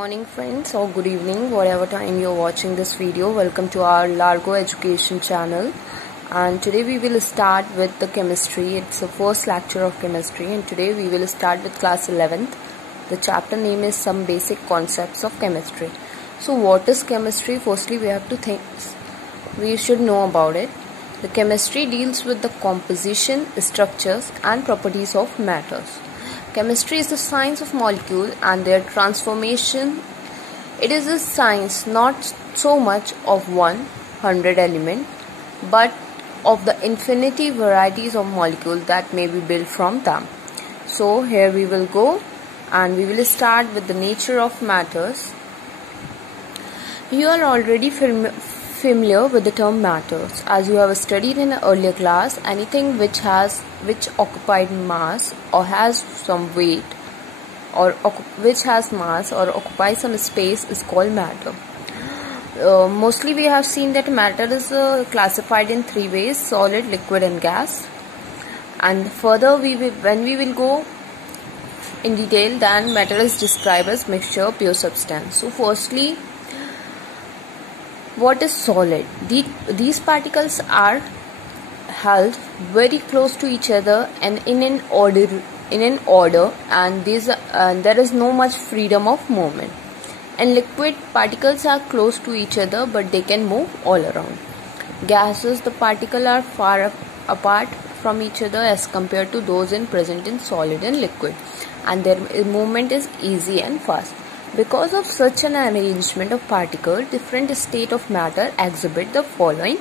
morning friends, or good evening, whatever time you're watching this video. Welcome to our Largo Education channel, and today we will start with the chemistry. It's the first lecture of chemistry, and today we will start with class 11th. The chapter name is Some Basic Concepts of Chemistry. So what is chemistry? Firstly, we should know about it. The chemistry deals with the composition, structures and properties of matters. Chemistry is the science of molecules and their transformation. It is a science not so much of 100 element, but of the infinity varieties of molecules that may be built from them. So here we will go and we will start with the nature of matters. You are already familiar with the term matters, as you have studied in an earlier class. Anything which occupied mass or has some weight, or which has mass or occupies some space, is called matter. Mostly we have seen that matter is classified in three ways: solid, liquid and gas. And further when we will go in detail, then matter is described as mixture, pure substance. So firstly, what is solid? These particles are held very close to each other and in an order, and there is no much freedom of movement. And liquid particles are close to each other, but they can move all around. Gases, the particles are far apart from each other as compared to those present in solid and liquid, and their movement is easy and fast. Because of such an arrangement of particles, different state of matter exhibit the following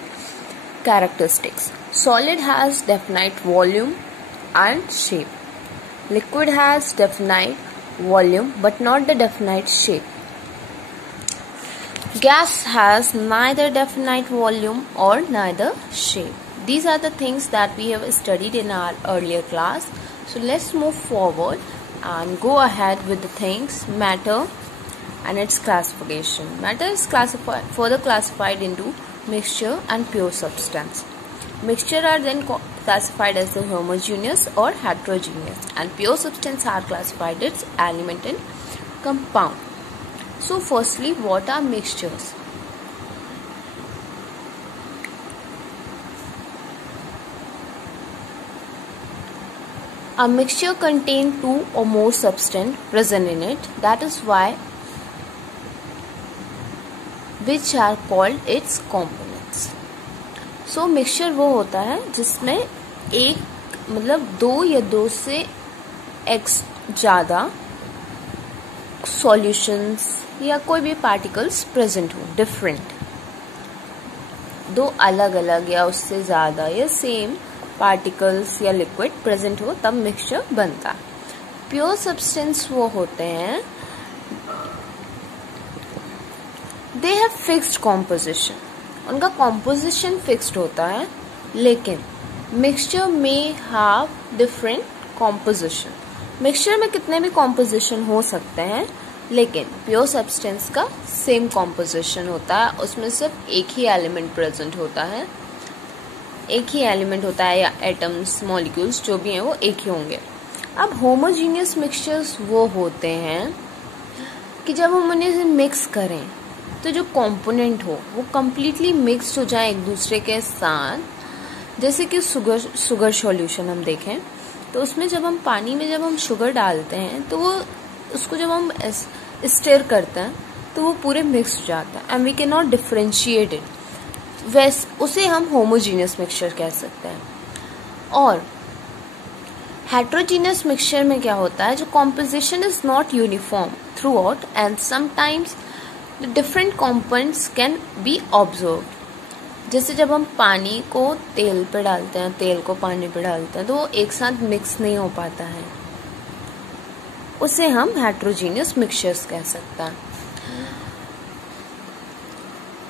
characteristics. Solid has definite volume and shape. Liquid has definite volume but not the definite shape. Gas has neither definite volume or neither shape. These are the things that we have studied in our earlier class. So let's move forward and go ahead with the things matter and its classification. Matter is further classified into mixture and pure substance. Mixture are then classified as the homogeneous or heterogeneous, and pure substance are classified as element and compound. So firstly, what are mixtures? A mixture contains two or more substances present in it. That is why which are called its components. So mixture वो होता है जिसमें एक दो या दो से x ज़्यादा सॉल्यूशंस या कोई भी पार्टिकल्स प्रेजेंट हो, डिफरेंट, दो अलग अलग या उससे ज़्यादा या सेम पार्टिकल्स या लिक्विड प्रेजेंट हो, तब मिक्सचर बनता है. प्योर सब्सटेंस वो होते हैं, दे हैव फिक्स्ड कॉम्पोजिशन, उनका कॉम्पोजिशन फिक्स्ड होता है, लेकिन मिक्सचर में हैव डिफरेंट कॉम्पोजिशन. मिक्सचर में कितने भी कॉम्पोजिशन हो सकते हैं, लेकिन प्योर सब्सटेंस का सेम कॉम्पोजिशन होता है. उसमें सिर्फ एक ही एलिमेंट प्रेजेंट होता है, एक ही एलिमेंट होता है, या एटम्स, मॉलिक्यूल्स जो भी हैं वो एक ही होंगे. अब होमोजीनियस मिक्सचर्स वो होते हैं कि जब हम उन्हें मिक्स करें तो जो कंपोनेंट हो वो कम्प्लीटली मिक्स हो जाए एक दूसरे के साथ. जैसे कि शुगर सॉल्यूशन हम देखें तो उसमें जब हम पानी में जब हम शुगर डालते हैं तो वो उसको जब हम स्टिर करते हैं तो वो पूरे मिक्स हो जाता है, and we can not differentiate it. उसे हम होमोजीनियस मिक्सचर कह सकते हैं. और हेट्रोजीनियस मिक्सचर में क्या होता है, जो composition is not uniform through out and sometimes the different components can be observe. जैसे जब हम पानी को तेल पे डालते हैं, तेल को पानी पे डालते हैं, तो वो एक साथ मिक्स नहीं हो पाता है, उसे हम हेट्रोजीनियस मिक्सचर्स कह सकते हैं.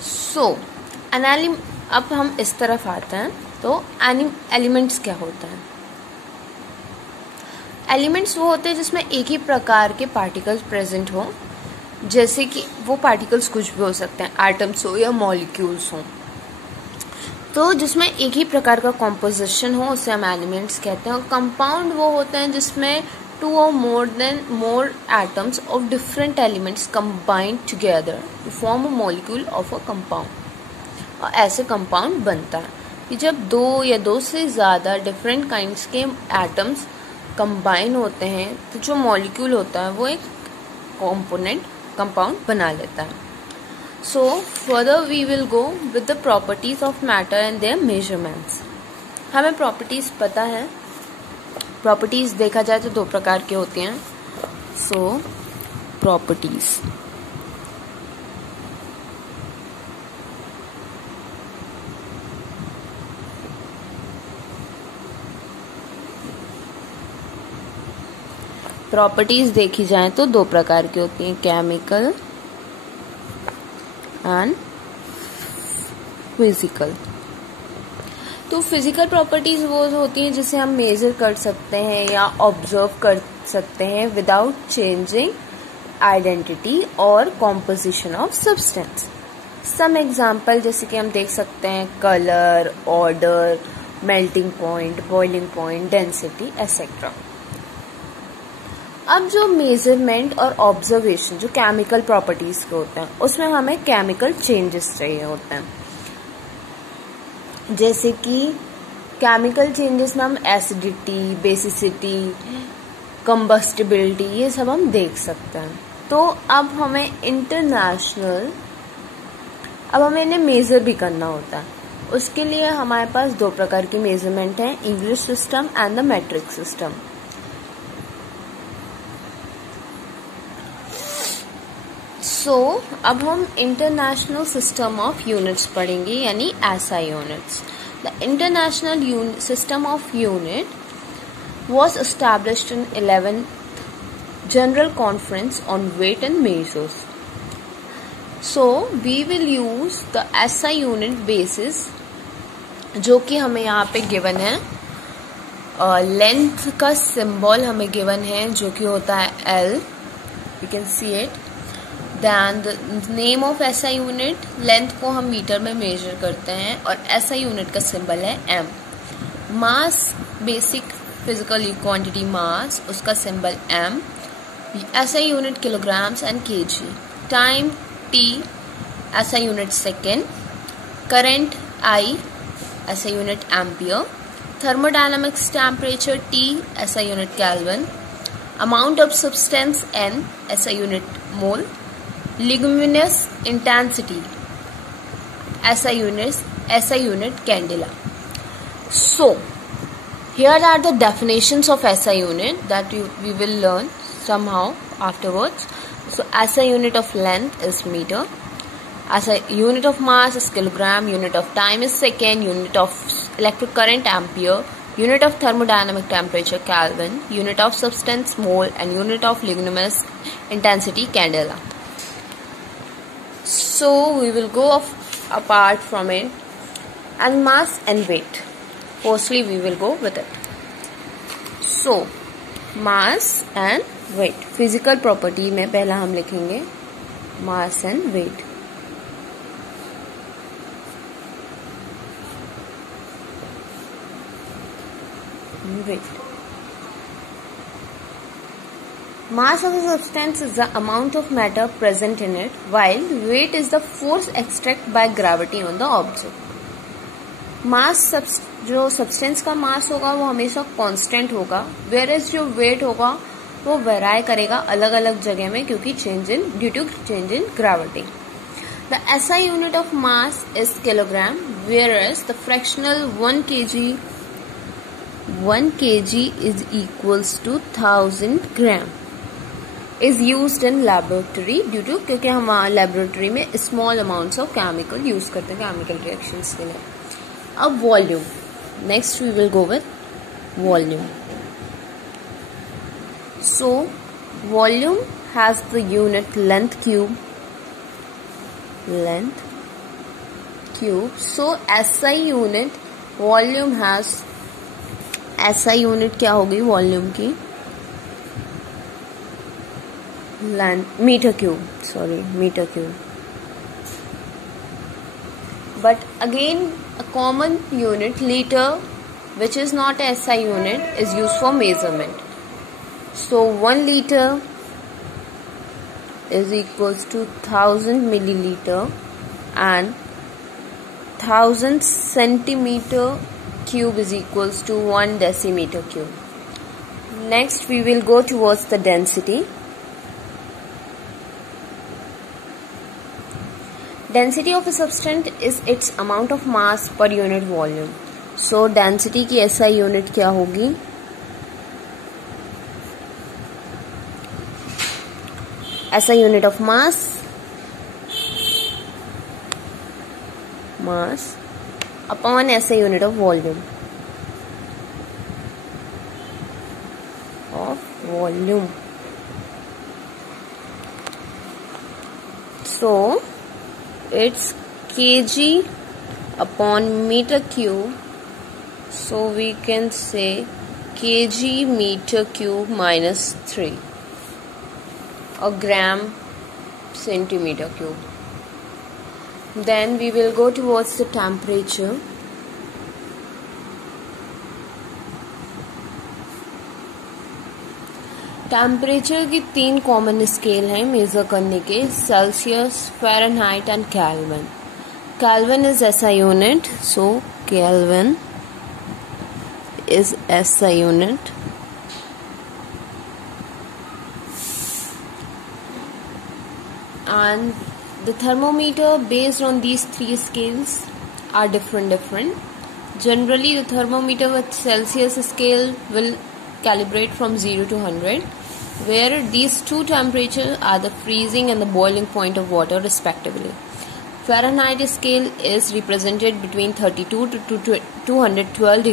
सो अब हम इस तरफ आते हैं. तो एलिमेंट्स क्या होता है? एलिमेंट्स वो होते हैं जिसमें एक ही प्रकार के पार्टिकल्स प्रेजेंट हो. जैसे कि वो पार्टिकल्स कुछ भी हो सकते हैं, एटम्स हो या मॉलिक्यूल्स हो, तो जिसमें एक ही प्रकार का कॉम्पोजिशन हो उसे हम एलिमेंट्स कहते हैं. और कंपाउंड वो होते हैं जिसमें two or more atoms of different elements combined together to form a molecule of a compound। और ऐसे कंपाउंड बनता है कि जब दो या दो से ज़्यादा डिफरेंट काइंड्स के एटम्स कंबाइन होते हैं तो जो मॉलिक्यूल होता है वो एक कंपाउंड बना लेता है। So further we will go with the properties of matter and their measurements. हमें प्रॉपर्टीज पता है। प्रॉपर्टीज देखा जाए तो दो प्रकार की होती हैं। सो प्रॉपर्टीज, प्रॉपर्टीज देखी जाए तो दो प्रकार की होती हैं, केमिकल एंड फिजिकल। तो फिजिकल प्रॉपर्टीज वो होती हैं जिसे हम मेजर कर सकते हैं या ऑब्जर्व कर सकते हैं विदाउट चेंजिंग आइडेंटिटी और composition of substance. Some example जैसे कि हम देख सकते हैं colour, order, melting point, boiling point, density etcetera. अब जो मेजरमेंट और ऑब्जर्वेशन जो केमिकल प्रॉपर्टीज के होते हैं उसमें हमें केमिकल चेंजेस चाहिए होते हैं। जैसे कि केमिकल चेंजेस में हम एसिडिटी, बेसिसिटी, कंबस्टिबिलिटी ये सब हम देख सकते हैं। तो अब हमें इन्हें मेजर भी करना होता है। उसके लिए हमारे पास दो प्रकार की मेजरमेंट है, English system and the metric system. अब हम इंटरनेशनल सिस्टम ऑफ यूनिट्स पढ़ेंगे यानी SI units. The international system of unit was established in 11th General Conference on Weight and Measures. So we will use the SI unit basis जो कि हमें यहाँ पे given है। लेंथ का symbol हमें गिवन है जो कि होता है L, you can see it. Then the name of SI unit, length को हम मीटर में मेजर करते हैं और SI यूनिट का सिंबल है M। मास, बेसिक फिजिकल क्वांटिटी मास, उसका symbol M। SI unit kilograms and KG. Time T, SI unit second. Current I, SI unit ampere. Thermodynamics temperature T, SI unit kelvin. Amount of substance N, SI unit mole. Luminous intensity, SI unit candela. So here are the definitions of SI unit that we will learn somehow afterwards. So SI unit of length is meter, SI unit of mass is kilogram, unit of time is second, unit of electric current ampere, unit of thermodynamic temperature Kelvin, unit of substance mole, and unit of luminous intensity candela. So we will go apart from it, and mass and weight. Firstly we will go with it. So mass and weight, physical property में पहला हम लिखेंगे mass and weight. Mass of a substance is the amount of matter present in it, while weight is the force exerted by gravity on the object. मास जो substance का मास होगा वो हमेशा constant होगा, वेयरएज जो वेट होगा वो वेराई करेगा अलग अलग जगह में क्योंकि due to change in gravity. The SI unit of mass is kilogram, whereas the fractional 1 kg is equals to 1000 gram is used in laboratory due to क्योंकि हम लेबोरेटरी में small amounts of chemical use करते हैं chemical reactions के लिए. अब volume, next we will go with volume. So volume has the unit length cube. So SI unit volume has, SI unit क्या होगी वॉल्यूम की? Metre cube. But again a common unit, liter, which is not SI unit, is used for measurement. So 1 liter is equals to 1000 milliliter and 1000 centimeter cube is equals to 1 decimeter cube. Next we will go towards the density. Density of a substance is its amount of mass per unit volume. So density की SI unit क्या होगी? SI unit of mass upon SI unit of volume. So it's kg upon meter cube. So we can say kg meter cube minus 3 or gram centimeter cube. Then we will go towards the temperature. Temperature की 3 common scale हैं major करने के, Celsius, Fahrenheit and kelvin. Kelvin is SI unit, so kelvin is SI unit. And the thermometer based on these 3 scales are different. Generally the thermometer with Celsius scale will calibrate from 0 to 100, where these two temperatures are the freezing and the boiling point of water respectively. Fahrenheit scale is represented between 32 to 212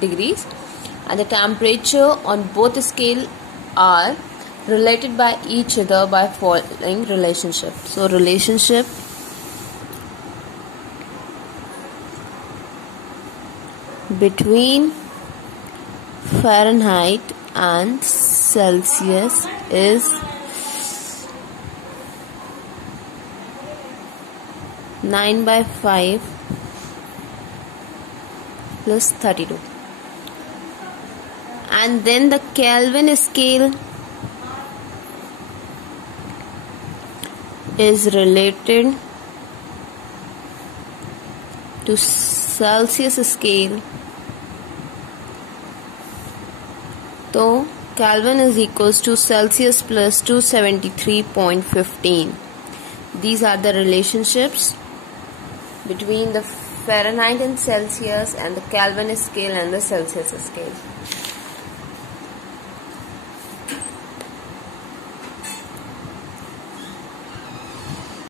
degrees, and the temperature on both scale are related by each other by following relationship. So relationship between Fahrenheit and Celsius is 9/5 plus 32. And then the Kelvin scale is related to Celsius scale. So Kelvin is equals to Celsius plus 273.15. These are the relationships between the Fahrenheit and Celsius and the Kelvin scale and the Celsius scale.